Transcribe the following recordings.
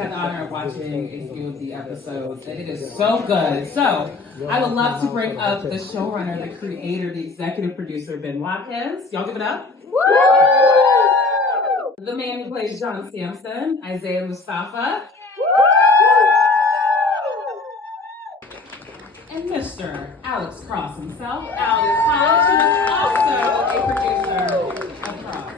had the honor of watching a few of the episodes, and it is so good. So I would love to bring up the showrunner, the creator, the executive producer, Ben Watkins. Y'all give it up. Woo! The man who plays John Sampson, Isaiah Mustafa. And Mr. Alex Cross himself, Aldis Hodge, who is also a producer of Cross.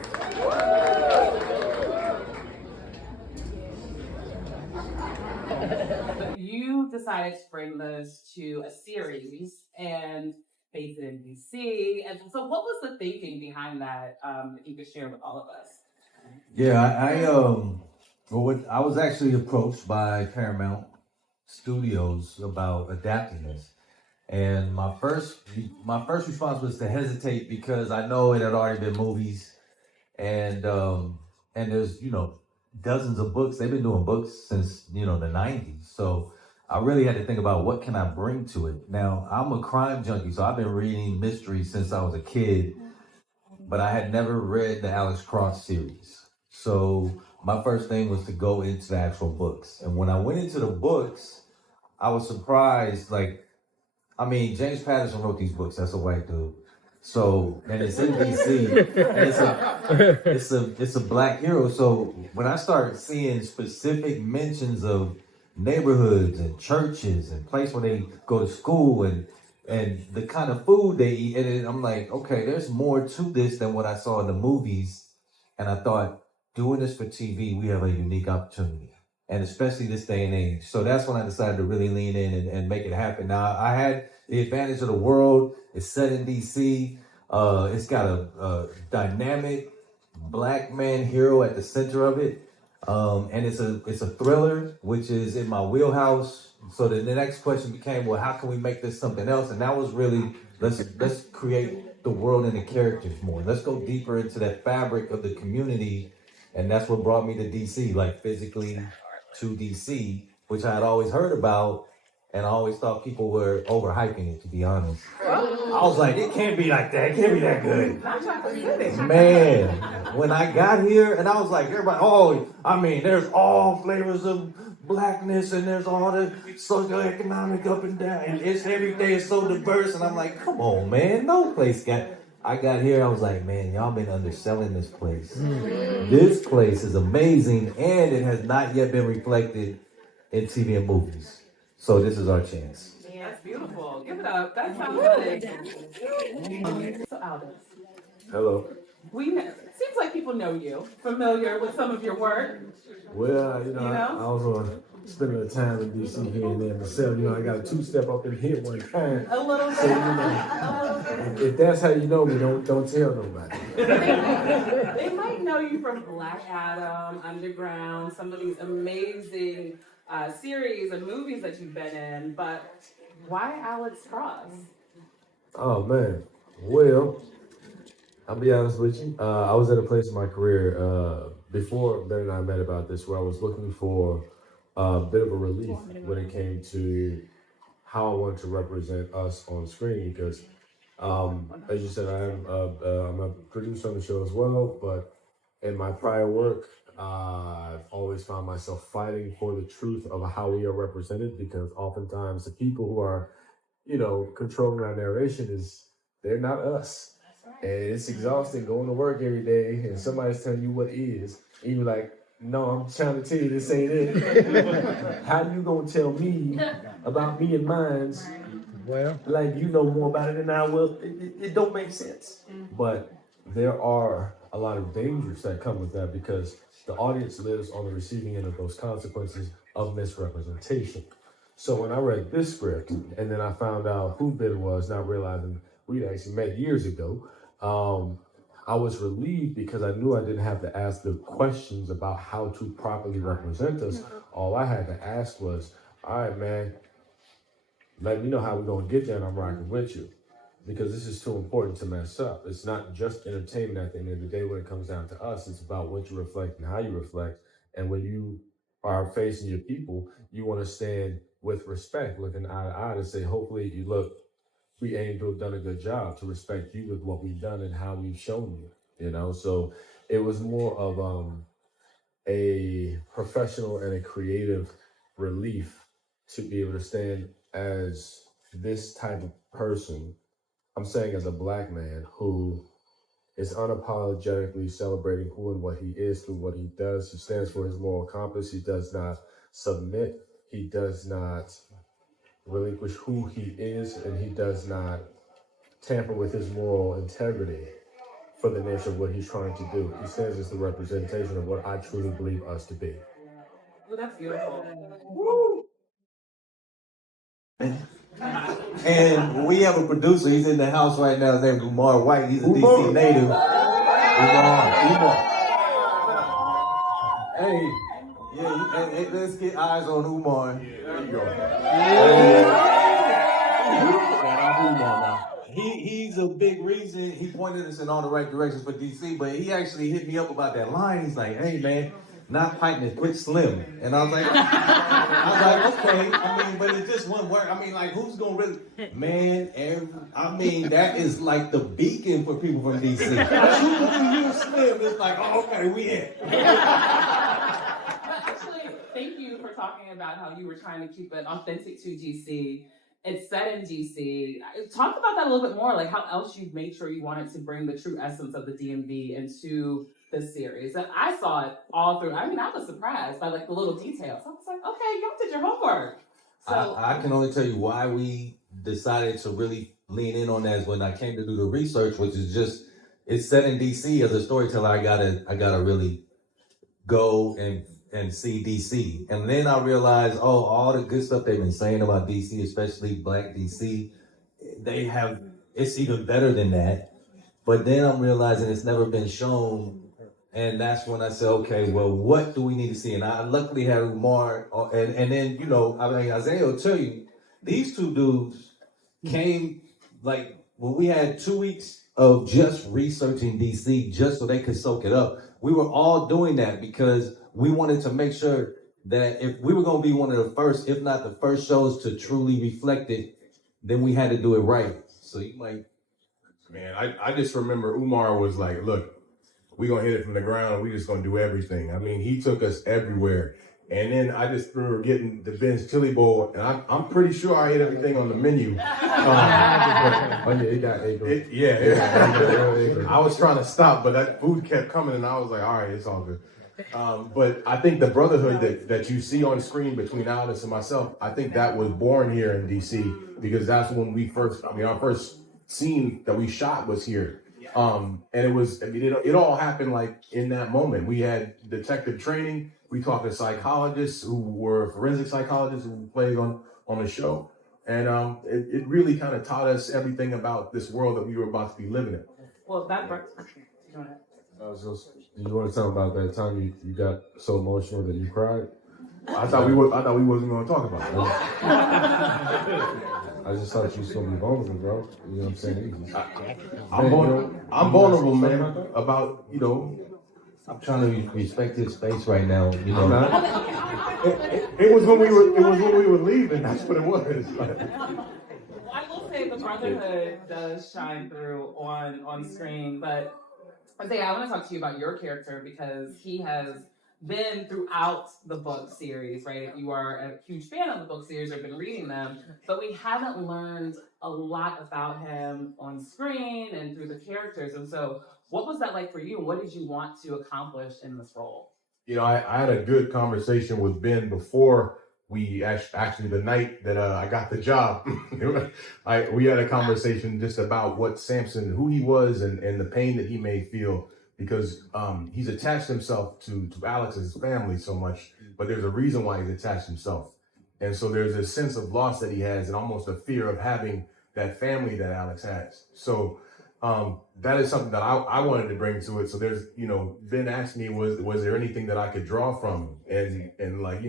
You decided to bring this to a series and based it in DC. And so what was the thinking behind that that you could share with all of us? Yeah, I was actually approached by Paramount Studios about adapting this. And my first response was to hesitate because I know it had already been movies and there's, dozens of books. They've been doing books since, the 90s. So I really had to think about what can I bring to it. Now, I'm a crime junkie, so I've been reading mystery since I was a kid, but I had never read the Alex Cross series. So my first thing was to go into the actual books. And when I went into the books, I was surprised, James Patterson wrote these books. That's a white dude. So, and it's in DC, and it's a black hero. So when I started seeing specific mentions of neighborhoods and churches and places where they go to school and the kind of food they eat, and I'm like, okay, there's more to this than what I saw in the movies. And I thought, doing this for TV, we have a unique opportunity. And especially this day and age. So that's when I decided to really lean in and make it happen. Now, I had the advantage of the world. It's set in DC. It's got a dynamic black man hero at the center of it. And it's a thriller, which is in my wheelhouse. So the next question became, well, how can we make this something else? And that was really, let's create the world and the characters more. Let's go deeper into that fabric of the community. And that's what brought me to DC, physically to DC, which I had always heard about, and I always thought people were overhyping it, to be honest. I was like, it can't be like that. It can't be that good. Man, when I got here, and I was like, everybody, there's all flavors of blackness, and there's all the socioeconomic up and down, and everything is so diverse, and I'm like, come on, man, no place I got here, I was like, man, y'all been underselling this place. This place is amazing, and it has not yet been reflected in TV and movies. So this is our chance. Yeah, that's beautiful. Give it up. That sounds good. So Aldis. Hello. It seems like people know you, familiar with some of your work. Well, I was spending the time in DC here and there myself. I got a two-step up in here one time. A little bit. So, if that's how you know me, don't tell nobody. They might know you from Black Adam, Underground, some of these amazing series and movies that you've been in, but why Alex Cross? Oh, man. Well, I'll be honest with you. I was at a place in my career before Ben and I met about this where I was looking for a bit of a relief when it came to how I wanted to represent us on screen because, as you said, I'm a producer on the show as well, but in my prior work, I've always found myself fighting for the truth of how we are represented because oftentimes the people who are, controlling our narration they're not us. And it's exhausting going to work every day and somebody's telling you what is. And you're like, no, I'm trying to tell you this ain't it. How you gonna tell me about me and mine's? Well, like you know more about it than I will. It don't make sense. But there are a lot of dangers that come with that because the audience lives on the receiving end of those consequences of misrepresentation. So when I read this script and then I found out who Ben was, not realizing we'd actually met years ago, I was relieved because I knew I didn't have to ask the questions about how to properly represent us. All I had to ask was, all right, man, let me know how we're going to get there and I'm rocking with you. Because this is too important to mess up. It's not just entertainment at the end of the day when it comes down to us. It's about what you reflect and how you reflect. And when you are facing your people, you want to stand with respect, looking eye to eye to say, hopefully you look, we aim to have done a good job to respect you with what we've done and how we've shown you, So it was more of a professional and a creative relief to be able to stand as this type of person. I'm saying as a Black man who is unapologetically celebrating who and what he is through what he does. He stands for his moral compass. He does not submit. He does not relinquish who he is, and he does not tamper with his moral integrity for the nature of what he's trying to do. He stands as the representation of what I truly believe us to be. Well, that's beautiful. And we have a producer. He's in the house right now. His name is Umar White. He's a DC native. Umar. Hey, yeah. Hey, let's get eyes on Umar. There you go. He's a big reason. He pointed us in all the right directions for DC, but he actually hit me up about that line. He's like, "Hey, man, not fighting it, quit slim." And I was like, okay. I mean, but it just wouldn't work. I mean, like, who's gonna really, man? That is like the beacon for people from DC. You slim, it's like, oh, okay, we in. Actually, thank you for talking about how you were trying to keep it authentic to DC. It's set in DC. Talk about that a little bit more, like how else you've made sure you wanted to bring the true essence of the DMV into the series. And I saw it all through. I mean, I was surprised by like the little details. I was like, okay, y'all did your homework. So I can only tell you why we decided to really lean in on that is when I came to do the research, which is just, it's set in DC. As a storyteller, I gotta really go and see DC. And then I realized, all the good stuff they've been saying about DC, especially Black DC, it's even better than that. But then I'm realizing it's never been shown. And that's when I said, okay, well, what do we need to see? And I luckily had Umar, and then, Isaiah will tell you, these two dudes came, like, when we had 2 weeks of just researching DC, just so they could soak it up, we were all doing that because we wanted to make sure that if we were going to be one of the first, if not the first shows to truly reflect it, then we had to do it right. So you might. Man, I just remember Umar was like, look, we're going to hit it from the ground. We just going to do everything. I mean, he took us everywhere. And then I just remember getting the Ben's Chili Bowl, and I'm pretty sure I ate everything on the menu. It got acres. I was trying to stop, but that food kept coming, and I was like, all right, it's all good. But I think the brotherhood that you see on screen between Aldis and myself, I think that was born here in DC, because that's when our first scene that we shot was here. And it all happened like in that moment. We had detective training. We talked to psychologists who were forensic psychologists who played on the show. And it really kind of taught us everything about this world that we were about to be living in. well, that Do you want to tell about that time you got so emotional that you cried? I thought we wasn't going to talk about it. I just thought you was gonna be vulnerable, bro. You know what I'm saying? I'm vulnerable, man. About I'm trying to respect his space right now. It was when we were leaving. That's what it was. Well, I will say the Brotherhood does shine through on screen, but Isaiah, I want to talk to you about your character because he has been throughout the book series, right? If you are a huge fan of the book series or been reading them, but we haven't learned a lot about him on screen and through the characters. And so what was that like for you? What did you want to accomplish in this role? I had a good conversation with Ben before we actually the night that I got the job. We had a conversation just about what Samson, who he was, and the pain that he may feel, because he's attached himself to Alex's family so much, but there's a reason why he's attached himself. And so there's a sense of loss that he has and almost a fear of having that family that Alex has. So that is something that I wanted to bring to it. So there's, Ben asked me, was there anything that I could draw from? And like,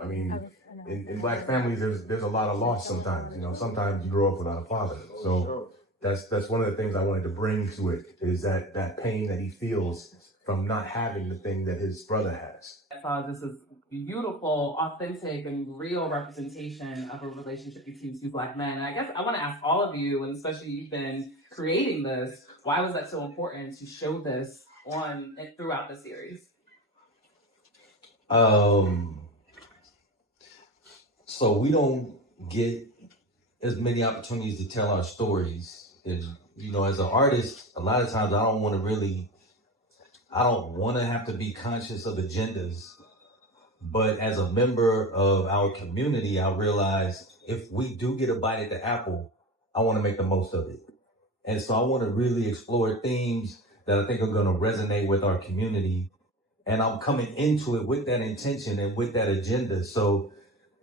I mean, in Black families, there's a lot of loss sometimes. Sometimes you grow up without a father. So that's one of the things I wanted to bring to it, is that pain that he feels from not having the thing that his brother has. This is beautiful, authentic, and real representation of a relationship between two Black men. And I guess I want to ask all of you, and especially you've been creating this, why was that so important to show this throughout the series? So we don't get as many opportunities to tell our stories. And, you know, as an artist, a lot of times I don't want to have to be conscious of agendas. But as a member of our community, I realize if we do get a bite at the apple, I want to make the most of it. And so I want to really explore themes that I think are going to resonate with our community. And I'm coming into it with that intention and with that agenda. So,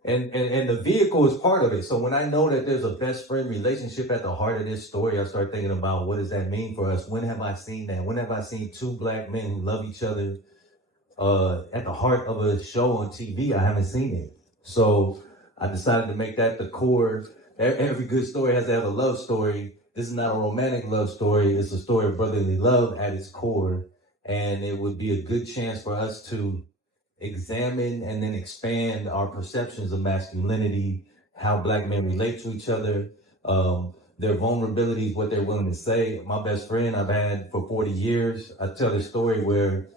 and the vehicle is part of it. So when I know that there's a best friend relationship at the heart of this story, I start thinking about what does that mean for us? When have I seen that? When have I seen two black men who love each other at the heart of a show on TV? I haven't seen it. So I decided to make that the core. Every good story has to have a love story. This is not a romantic love story. It's a story of brotherly love at its core. And it would be a good chance for us to examine and then expand our perceptions of masculinity, how black men relate to each other, their vulnerabilities, what they're willing to say. My best friend I've had for 40 years, I tell this story where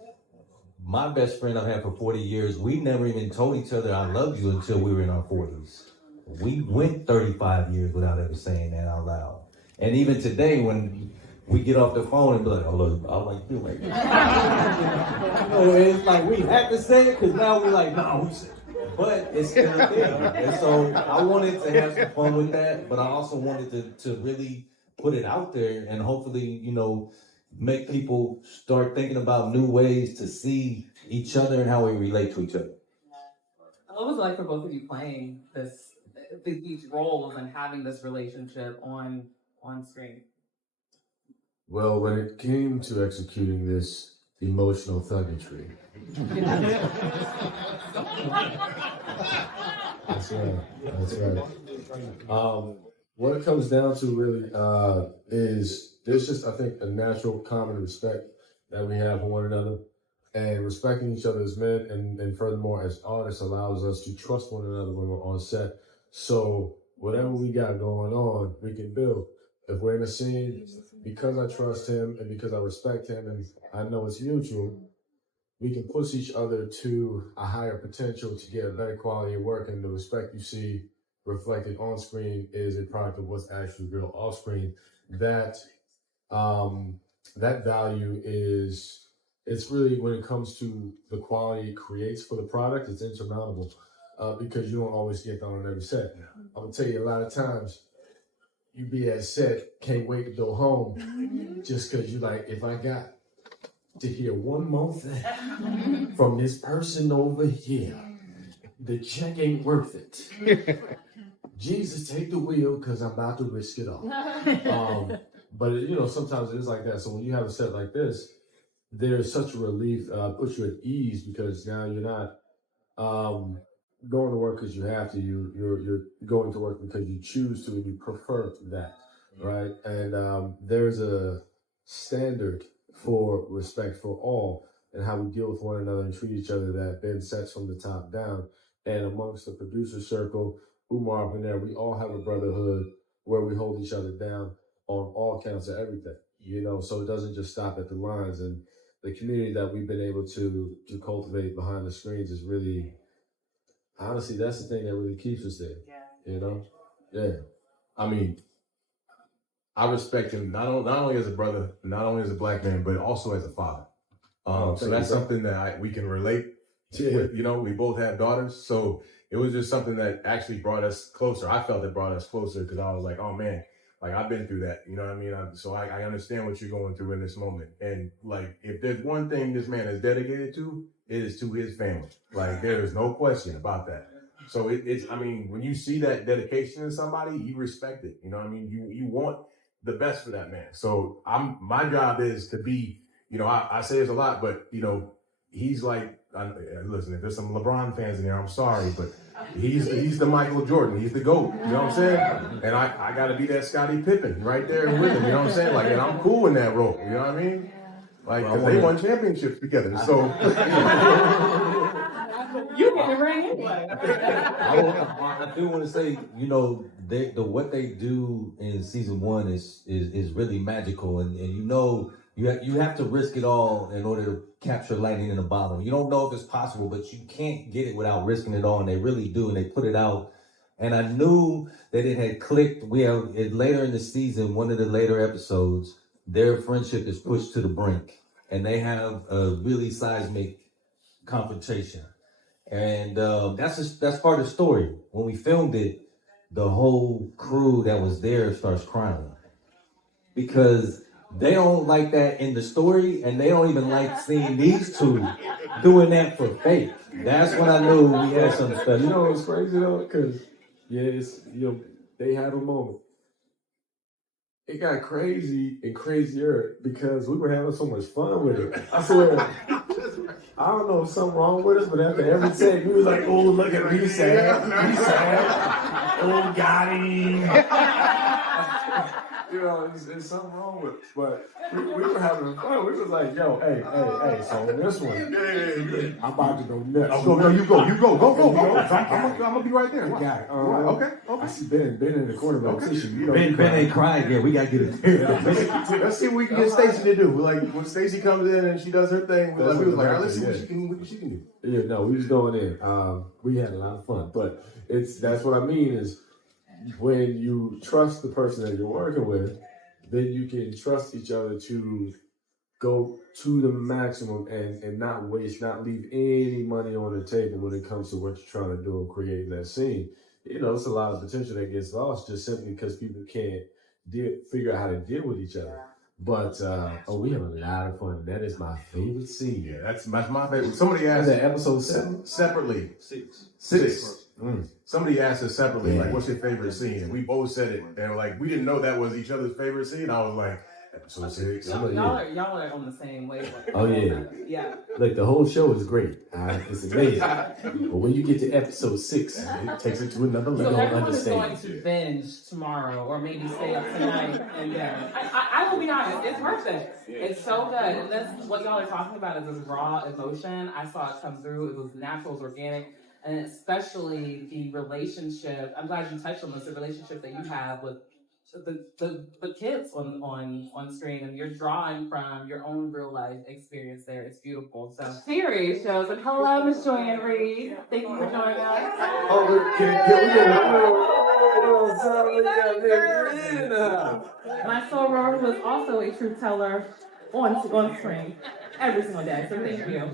my best friend I've had for 40 years, we never even told each other I love you until we were in our 40s. We went 35 years without ever saying that out loud. And even today, when we get off the phone and be like, oh, look, I like you right now. You know, it's like we had to say it because now we're like, no, we said it. But it's still there. And so I wanted to have some fun with that, but I also wanted to really put it out there and hopefully, you know, make people start thinking about new ways to see each other and how we relate to each other. What was it like for both of you playing these roles and having this relationship on screen? Well, when it came to executing this emotional thuggetry, that's right. What it comes down to really is there's just, I think, a natural common respect that we have for one another, and respecting each other as men and furthermore as artists allows us to trust one another when we're on set. So whatever we got going on, we can build. If we're in a scene, because I trust him and because I respect him and I know it's mutual, we can push each other to a higher potential to get a better quality of work. And the respect you see reflected on screen is a product of what's actually real off screen. That value is, it's really, when it comes to the quality it creates for the product, it's insurmountable because you don't always get that on every set. I'm gonna tell you, a lot of times you be at set, can't wait to go home just because you like, if I got to hear one more thing from this person over here, the check ain't worth it. Jesus, take the wheel because I'm about to risk it all. But you know, sometimes it is like that. So when you have a set like this, there's such a relief, puts you at ease because now you're not going to work because you have to. You're going to work because you choose to and you prefer that, right? And there's a standard for respect for all and how we deal with one another and treat each other that Ben sets from the top down. And amongst the producer circle, Umar and there, we all have a brotherhood where we hold each other down on all counts of everything, you know, so it doesn't just stop at the lines. And the community that we've been able to cultivate behind the screens is really, honestly, that's the thing that really keeps us there, you know? Yeah. I mean, I respect him not only as a brother, not only as a black man, but also as a father. So that's something that we can relate with. You know, we both have daughters, so it was just something that actually brought us closer. I felt it brought us closer because I was like, oh man, like I've been through that. You know what I mean? So I understand what you're going through in this moment. And like, if there's one thing this man is dedicated to, it is to his family. Like there is no question about that. So it's, I mean, when you see that dedication in somebody, you respect it. You know what I mean? You want the best for that man. So my job is to be, you know, I say this a lot, but you know, he's like, listen, if there's some LeBron fans in there, I'm sorry, but he's the Michael Jordan. He's the GOAT. You know what I'm saying? And I got to be that Scottie Pippen right there with him. You know what I'm saying? Like, and I'm cool in that role. You know what I mean? Like, because they won championships together. So you get it right anyway. I do want to say, you know, what they do in season one is really magical, and you know, You have to risk it all in order to capture lightning in a bottle. You don't know if it's possible, but you can't get it without risking it all, and they really do, and they put it out. And I knew that it had clicked. We have it later in the season, one of the later episodes, their friendship is pushed to the brink, and they have a really seismic confrontation. And that's part of the story. When we filmed it, the whole crew that was there starts crying because they don't like that in the story, and they don't even like seeing these two doing that for fake. That's when I knew we had something special. You know what's crazy though? Because they had a moment. It got crazy and crazier because we were having so much fun with it. I swear. I don't know if something wrong with us, but after every take, we was like, oh, look at me, sad. Oh, got him. There's something wrong with us. But we were having fun. We was like, yo, hey. So this one, I'm about to go nuts. Oh, no, you go. I'm gonna be right there. Yeah. Okay. I see Ben in the corner of the tissue. Ben ain't crying yet. We gotta get it. Let's see what we can get Stacey to do. Like when Stacey comes in and she does her thing, we was like, all right, let's see what she can do. Yeah, no, we was going in. We had a lot of fun, but that's what I mean is when you trust the person that you're working with, then you can trust each other to go to the maximum and not waste, not leave any money on the table when it comes to what you're trying to do and creating that scene. It's a lot of potential that gets lost just simply because people can't figure out how to deal with each other. But we have a lot of fun. That is my favorite scene. Yeah, that's my favorite. Somebody asked that episode 7 separately. Six. Somebody asked us separately, like, what's your favorite scene? And we both said it. And like, we didn't know that was each other's favorite scene. I was like, episode 6. Y'all are on the same wavelength. Oh yeah. Yeah. Like the whole show is great. It's amazing. But when you get to episode 6, it takes it to another level So of everyone is going understanding. to binge tomorrow, or maybe stay up tonight. And I will be honest, it's worth it. It's so good. And that's what y'all are talking about is this raw emotion. I saw it come through. It was natural, it was organic. And especially the relationship, I'm glad you touched on this, the relationship that you have with the kids on screen, and you're drawing from your own real life experience there. It's beautiful. So series shows, and hello, Miss Joanne Reed. Thank you for joining us. My soror was also a truth teller on screen every single day. So thank you.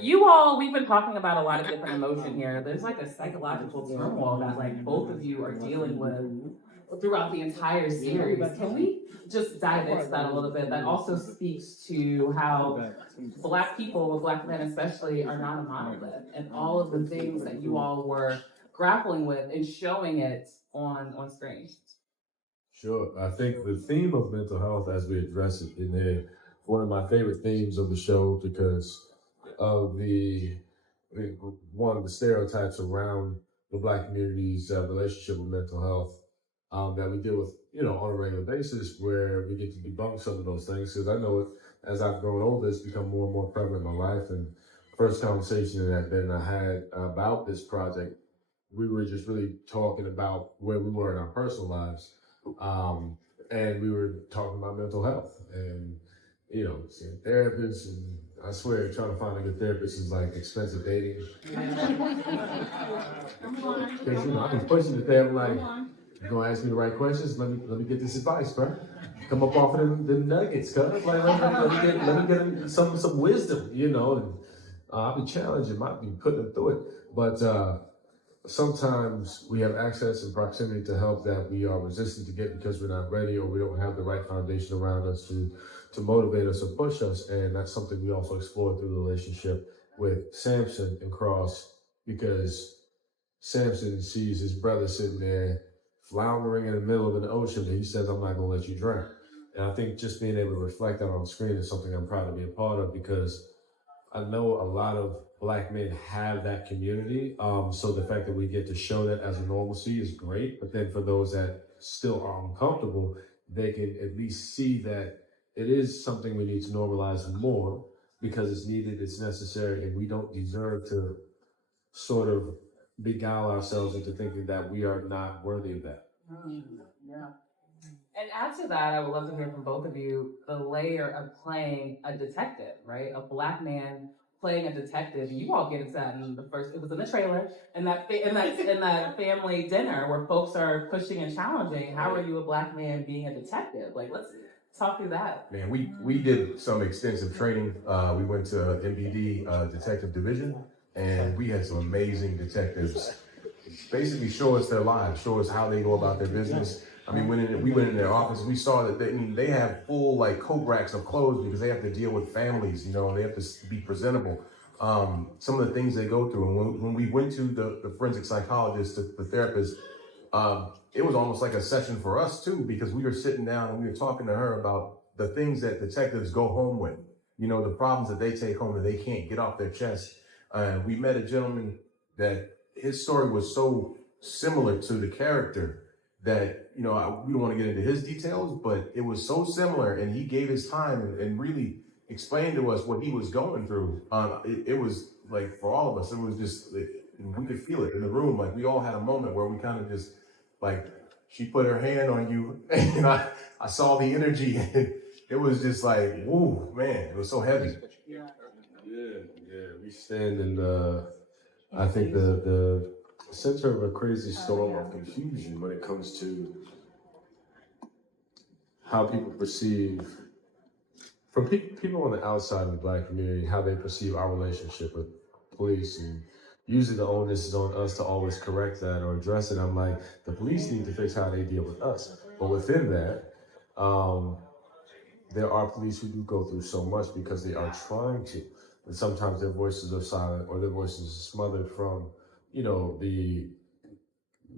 You all, we've been talking about a lot of different emotion here. There's like a psychological turmoil that like both of you are dealing with throughout the entire series. Can we just dive into that a little bit? That also speaks to how Black people, Black men especially, are not a monolith, and all of the things that you all were grappling with and showing it on screen. Sure. I think the theme of mental health, as we address it in there, one of my favorite themes of the show because of the stereotypes around the Black community's relationship with mental health that we deal with, on a regular basis, where we get to debunk some of those things. Because I know it, as I've grown older, it's become more and more prevalent in my life. And first conversation that Ben and I had about this project, we were just really talking about where we were in our personal lives. And we were talking about mental health and, seeing therapists. And I swear, trying to find a good therapist is like expensive dating. Because, I've been pushing the therapy like, you're going to ask me the right questions? Let me get this advice, bro. Come up off of them nuggets, cuz. Like, let me get some wisdom, and I'll be challenging, I'll be putting them through it. But sometimes we have access and proximity to help that we are resistant to get because we're not ready or we don't have the right foundation around us to motivate us or push us. And that's something we also explore through the relationship with Samson and Cross, because Samson sees his brother sitting there floundering in the middle of an ocean, and he says, I'm not going to let you drown. And I think just being able to reflect that on screen is something I'm proud to be a part of, because I know a lot of Black men have that community. So the fact that we get to show that as a normalcy is great. But then for those that still are uncomfortable, they can at least see that it is something we need to normalize more, because it's needed, it's necessary, and we don't deserve to sort of beguile ourselves into thinking that we are not worthy of that. Yeah. And add to that, I would love to hear from both of you the layer of playing a detective, right? A Black man playing a detective. You all get into that in the first. It was in the trailer, and in that family dinner where folks are pushing and challenging. How are you a Black man being a detective? Like, let's talk through that. Man, we did some extensive training. We went to MBD Detective Division, and we had some amazing detectives. Basically, show us their lives, show us how they go about their business. I mean, we went in their office, we saw that they have full like coat racks of clothes because they have to deal with families. You know, they have to be presentable. Some of the things they go through, and when we went to the forensic psychologist, the therapist, it was almost like a session for us too, because we were sitting down and we were talking to her about the things that detectives go home with. You know, the problems that they take home that they can't get off their chest. We met a gentleman that his story was so similar to the character that, you know, we don't want to get into his details, but it was so similar, and he gave his time and really explained to us what he was going through. It was like, for all of us, it was just, we could feel it in the room. Like, we all had a moment where we kind of just, like, she put her hand on you, and I saw the energy, and it was just like, woo, man, it was so heavy. Yeah. We stand in I think the center of a crazy storm of confusion when it comes to how people perceive, from people on the outside of the Black community, how they perceive our relationship with police. And usually the onus is on us to always correct that or address it. I'm like, the police need to fix how they deal with us. But within that, there are police who do go through so much because they are trying to. And sometimes their voices are silent or their voices are smothered from, you know, the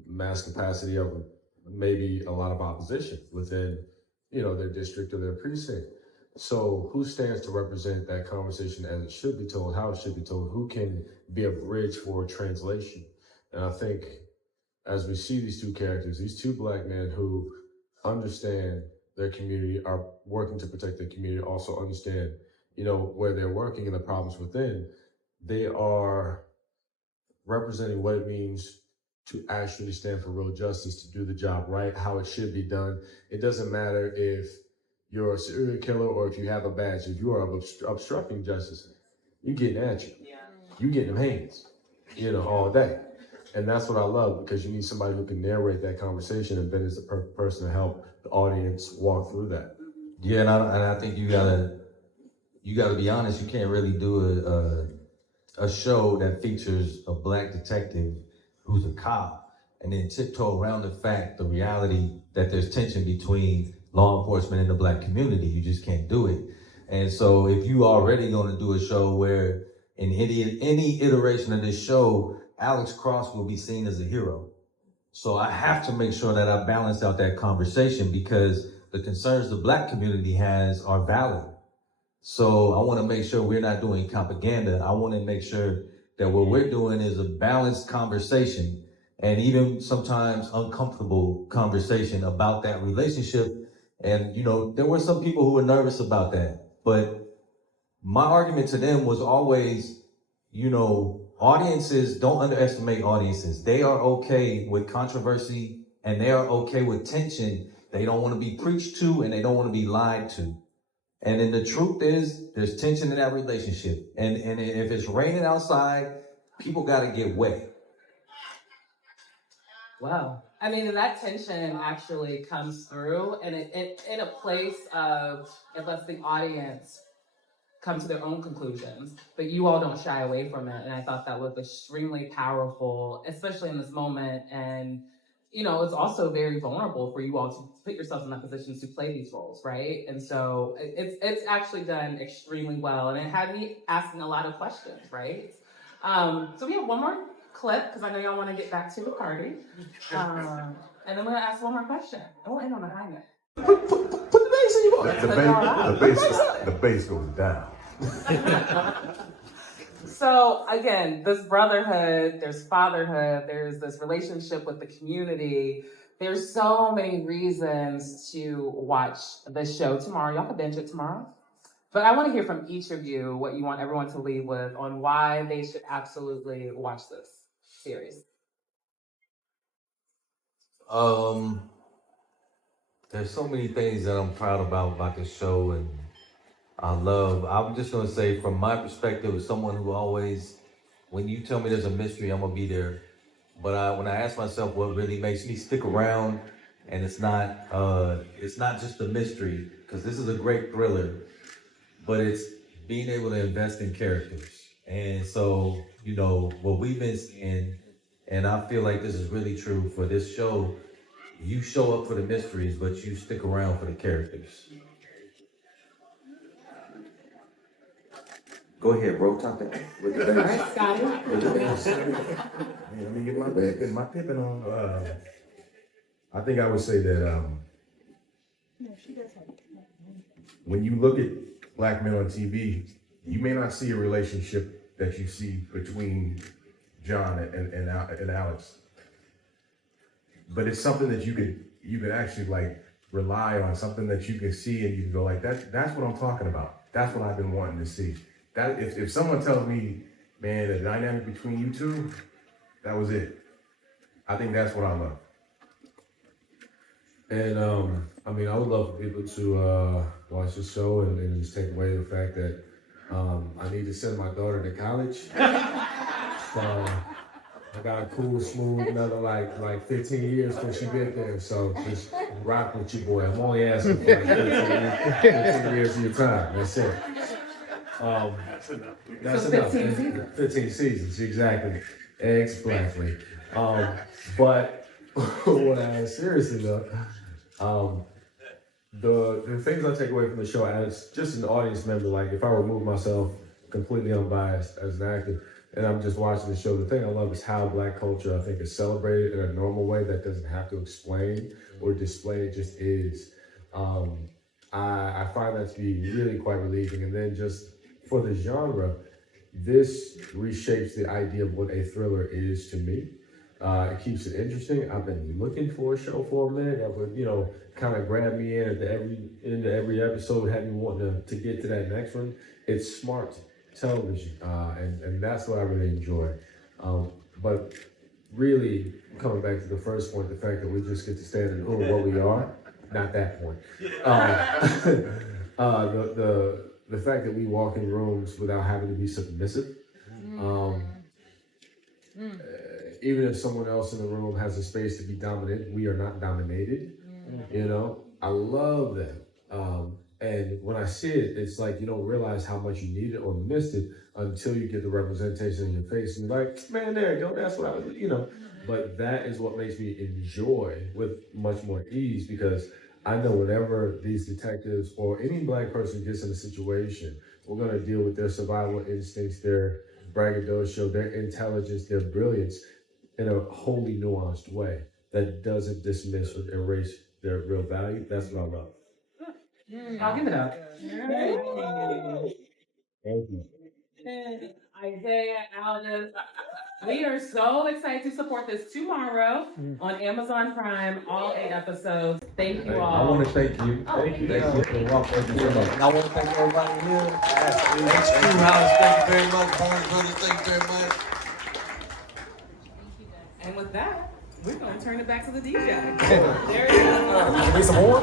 mass capacity of maybe a lot of opposition within, you know, their district or their precinct. So who stands to represent that conversation as it should be told, how it should be told, who can be a bridge for translation? And I think as we see these two characters, these two Black men who understand their community, are working to protect their community, also understand, you know, where they're working and the problems within, they are representing what it means to actually stand for real justice, to do the job right, how it should be done. It doesn't matter if you're a serial killer or if you have a badge. If you are obstructing justice, you're getting at you. You getting them hands, you know, all day. And that's what I love, because you need somebody who can narrate that conversation, and Ben is the perfect person to help the audience walk through that. Yeah, and I think you gotta be honest. You can't really do a show that features a Black detective who's a cop and then tiptoe around the reality that there's tension between law enforcement and the Black community. You just can't do it. And so if you already gonna do a show where in any iteration of this show, Alex Cross will be seen as a hero. So I have to make sure that I balance out that conversation, because the concerns the Black community has are valid. So I want to make sure we're not doing propaganda. I want to make sure that what we're doing is a balanced conversation, and even sometimes uncomfortable conversation about that relationship. And, you know, there were some people who were nervous about that, but my argument to them was always, you know, audiences, don't underestimate audiences. They are okay with controversy, and they are okay with tension. They don't want to be preached to, and they don't want to be lied to. And then the truth is, there's tension in that relationship. And if it's raining outside, people got to get wet. Wow. I mean, and that tension actually comes through, and it in a place of, it lets the audience come to their own conclusions, but you all don't shy away from it. And I thought that was extremely powerful, especially in this moment. And, you know, it's also very vulnerable for you all to put yourselves in that position to play these roles, right? And so it's actually done extremely well. And it had me asking a lot of questions, right? So we have one more clip, because I know y'all want to get back to the party. And then we're going to ask one more question. Oh, I don't know how that. Put the bass in your voice. The bass goes down. So again, this brotherhood, there's fatherhood, there's this relationship with the community. There's so many reasons to watch this show tomorrow. Y'all can binge it tomorrow. But I want to hear from each of you what you want everyone to leave with on why they should absolutely watch this series. there's so many things that I'm proud about this show, and I'm just gonna say, from my perspective, as someone who always, when you tell me there's a mystery, I'm gonna be there. But when I ask myself what really makes me stick around, and it's not just a mystery, because this is a great thriller, but it's being able to invest in characters. And so, you know, what we've been seeing, and I feel like this is really true for this show, you show up for the mysteries, but you stick around for the characters. Go ahead, bro. Top that with the bass. All right, Scotty. Let me get my pippin on. I think I would say that when you look at black men on TV, you may not see a relationship that you see between John and Alex, but it's something that you could actually like rely on, something that you can see and you can go like, that's what I'm talking about. That's what I've been wanting to see. That if someone tells me, man, the dynamic between you two, that was it. I think that's what I love. And I mean, I would love for people to watch the show and just take away the fact that I need to send my daughter to college. So I got a cool, smooth, another like 15 years till she get there. So just rock with you, boy. I'm only asking for like 15 years of your time. That's it. That's enough. 15 seasons, exactly. Exactly. But what I seriously though, the things I take away from the show as just an audience member, like if I remove myself completely unbiased as an actor and I'm just watching the show, the thing I love is how Black culture, I think, is celebrated in a normal way that doesn't have to explain or display, it just is. I find that to be really quite relieving. And then just for the genre, this reshapes the idea of what a thriller is to me. It keeps it interesting. I've been looking for a show for a minute that would, you know, kind of grab me in at into every episode, have me wanting to get to that next one. It's smart television, and that's what I really enjoy. But really, coming back to the first point, the fact that we just get to stand and own what we are, not that point. The fact that we walk in rooms without having to be submissive. Even if someone else in the room has a space to be dominant, we are not dominated. You know, I love that. And when I see it, it's like you don't realize how much you need it or missed it until you get the representation in your face. And you're like, man, there you go. That's what I was, you know. But that is what makes me enjoy with much more ease, because I know whenever these detectives or any Black person gets in a situation, we're going to deal with their survival instincts, their braggadocio, their intelligence, their brilliance in a wholly nuanced way that doesn't dismiss or erase their real value. That's what I love. I'll give it up. Thank you. Isaiah, Aldis, we are so excited to support this tomorrow on Amazon Prime, all 8 episodes. Thank you all. I want to thank you. Thank you for walking with me. And I want to thank everybody here. Thanks, True House. Thank you very much. Barnes Brothers, thank you very much. And with that, we're going to turn it back to the DJ. There you go. Need some more?